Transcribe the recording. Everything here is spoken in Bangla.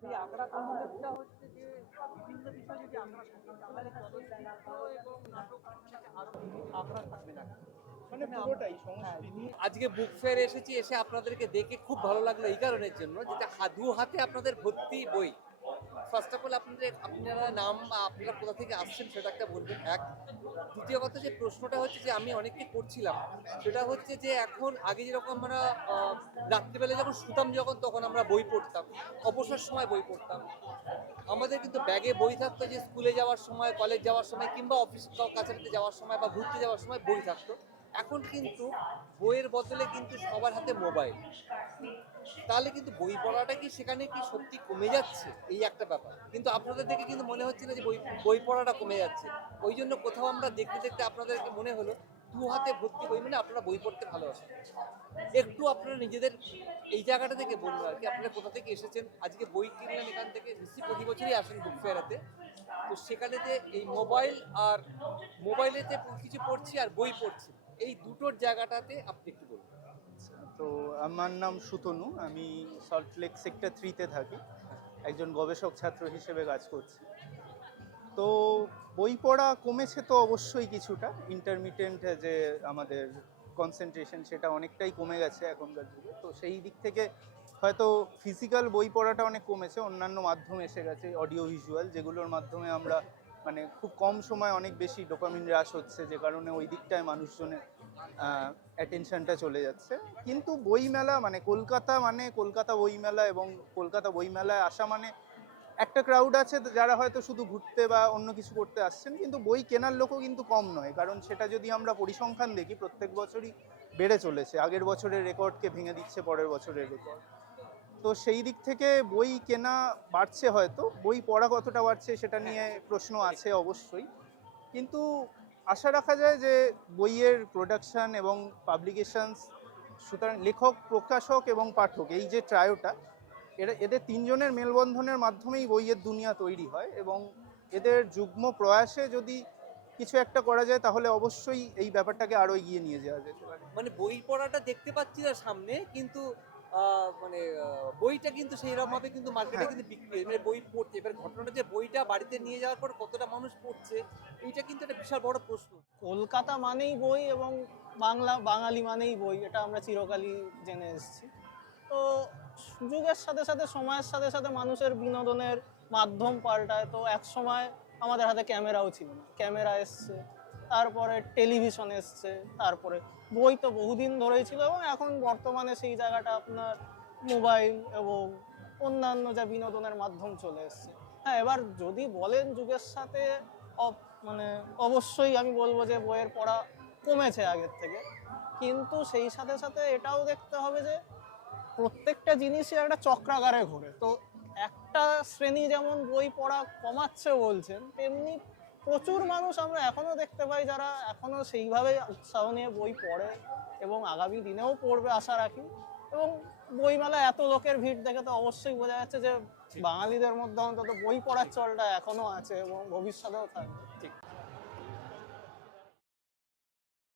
সেই আঁকড়া কনসেপ্টটা হচ্ছে যে বিভিন্ন বিষয় যদি আঁকড়া থাকে তাহলে কিন্তু সাহিত্য এবং নাটক একসাথে আরো আঁকড়া থাকবে না। মানে পুরোটাই সংস্কৃতি। আজকে বুক ফেয়ার এসেছি, এসে আপনাদেরকে দেখে খুব ভালো লাগলো এই কারণের জন্য যেটা দু হাতে আপনাদের ভর্তি বই। ফার্স্ট অফ অল আপনারা নাম বা আপনারা কোথা থেকে আসছেন সেটা একটা বলবেন। এক, দ্বিতীয় কথা যে প্রশ্নটা হচ্ছে যে আমি অনেককে করছিলাম, সেটা হচ্ছে যে এখন আগে যেরকম আমরা রাত্রিবেলা যখন শুতাম যখন তখন আমরা বই পড়তাম, অবসর সময় বই পড়তাম, আমাদের কিন্তু ব্যাগে বই থাকতো, যে স্কুলে যাওয়ার সময়, কলেজ যাওয়ার সময়, কিংবা অফিস কাছারিতে যাওয়ার সময় বা ঘুরতে যাওয়ার সময় বই থাকতো। এখন কিন্তু বইয়ের বদলে কিন্তু সবার হাতে মোবাইল। তাহলে কিন্তু বই পড়াটা কি সেখানে কি সত্যি কমে যাচ্ছে, এই একটা ব্যাপার। কিন্তু আপনাদের দেখে কিন্তু মনে হচ্ছে না যে বই বই পড়াটা কমে যাচ্ছে। ওই জন্য কোথাও আমরা দেখতে দেখতে আপনাদেরকে মনে হলো দু হাতে ভর্তি বই, মানে আপনারা বই পড়তে ভালোবাসেন। একটু আপনারা নিজেদের এই জায়গাটা থেকে বলুন আর কি, আপনারা কোথা থেকে এসেছেন। আজকে বই কিনলেন এখান থেকে, নিশ্চয়ই প্রতি বছরই আসেন বুক ফেয়ারাতে, তো সেখানে যে এই মোবাইল আর মোবাইলেতে কিছু পড়ছি আর বই পড়ছি, এই দুটোর জায়গাটাতে আপনি একটু বলুন। তো আমার নাম সুতনু, আমি সল্টলেক সেক্টর 3-তে থাকি, একজন গবেষক ছাত্র হিসেবে কাজ করছি। তো বই পড়া কমেছে তো অবশ্যই কিছুটা, ইন্টারমিটেন্ট যে আমাদের কনসেন্ট্রেশন সেটা অনেকটাই কমে গেছে এখনকার যুগে। তো সেই দিক থেকে হয়তো ফিজিক্যাল বই পড়াটা অনেক কমেছে, অন্যান্য মাধ্যম এসে গেছে অডিও ভিজুয়াল, যেগুলোর মাধ্যমে আমরা মানে খুব কম সময় অনেক বেশি ডোপামিন হ্রাস হচ্ছে, যে কারণে ওই দিকটায় মানুষজনের অ্যাটেনশনটা চলে যাচ্ছে। কিন্তু বইমেলা মানে কলকাতা বইমেলা, এবং কলকাতা বইমেলায় আসা মানে একটা ক্রাউড আছে যারা হয়তো শুধু ঘুরতে বা অন্য কিছু করতে আসছেন, কিন্তু বই কেনার লোকও কিন্তু কম নয়। কারণ সেটা যদি আমরা পরিসংখ্যান দেখি, প্রত্যেক বছরই বেড়ে চলেছে, আগের বছরের রেকর্ডকে ভেঙে দিচ্ছে পরের বছরের রেকর্ড। তো সেই দিক থেকে বই কেনা বাড়ছে, হয়তো বই পড়া কতটা বাড়ছে সেটা নিয়ে প্রশ্ন আছে অবশ্যই। কিন্তু আশা রাখা যায় যে বইয়ের প্রোডাকশন এবং পাবলিকেশনস, সুতরাং লেখক, প্রকাশক এবং পাঠক, এই যে ট্রায়োটা, এদের তিনজনের মেলবন্ধনের মাধ্যমেই বইয়ের দুনিয়া তৈরি হয়। এবং এদের যুগ্ম প্রয়াসে যদি কিছু একটা করা যায় তাহলে অবশ্যই এই ব্যাপারটাকে আরো এগিয়ে নিয়ে যাওয়া যেতে পারে। মানে বই পড়াটা দেখতে পাচ্ছি না সামনে, কিন্তু বইটা কিন্তু সেই রকম ভাবে কিন্তু মার্কেটে হ্যাঁ। কিন্তু বিক্রি হয়। মানে বই পড়ছে, এবার ঘটনাটা যে বইটা বাড়িতে নিয়ে যাওয়ার পর কতটা মানুষ পড়ছে, এইটা কিন্তু একটা বিশাল বড় প্রশ্ন। কলকাতা মানেই বই এবং বাঙালি মানেই বই, এটা আমরা চিরকালই জেনে এসেছি। তো যুগের সাথে সাথে, সময়ের সাথে সাথে মানুষের বিনোদনের মাধ্যম পাল্টায়। তো এক সময় আমাদের হাতে ক্যামেরাও ছিল না, ক্যামেরা এসছে, তারপরে টেলিভিশন এসছে, তারপরে বই তো বহুদিন ধরেই ছিল, এবং এখন বর্তমানে সেই জায়গাটা আপনার মোবাইল এবং অন্যান্য যা বিনোদনের মাধ্যম চলে এসছে। হ্যাঁ, এবার যদি বলেন যুগের সাথে, মানে অবশ্যই আমি বলবো যে বইয়ের পড়া কমেছে আগের থেকে। কিন্তু সেই সাথে সাথে এটাও দেখতে হবে যে প্রত্যেকটা জিনিসই একটা চক্রাকারে ঘোরে। তো একটা শ্রেণী যেমন বই পড়া কমাচ্ছে বলছেন, তেমনি প্রচুর মানুষ আমরা এখনো দেখতে পাই যারা এখনো সেইভাবে উৎসাহ নিয়ে বই পড়ে এবং আগামী দিনেও পড়বে আশা রাখি। এবং বইমেলা এত লোকের ভিড় দেখে তো অবশ্যই বোঝা যাচ্ছে যে বাঙালিদের মধ্যে অন্তত বই পড়ার চলটা এখনো আছে এবং ভবিষ্যতেও থাকবে।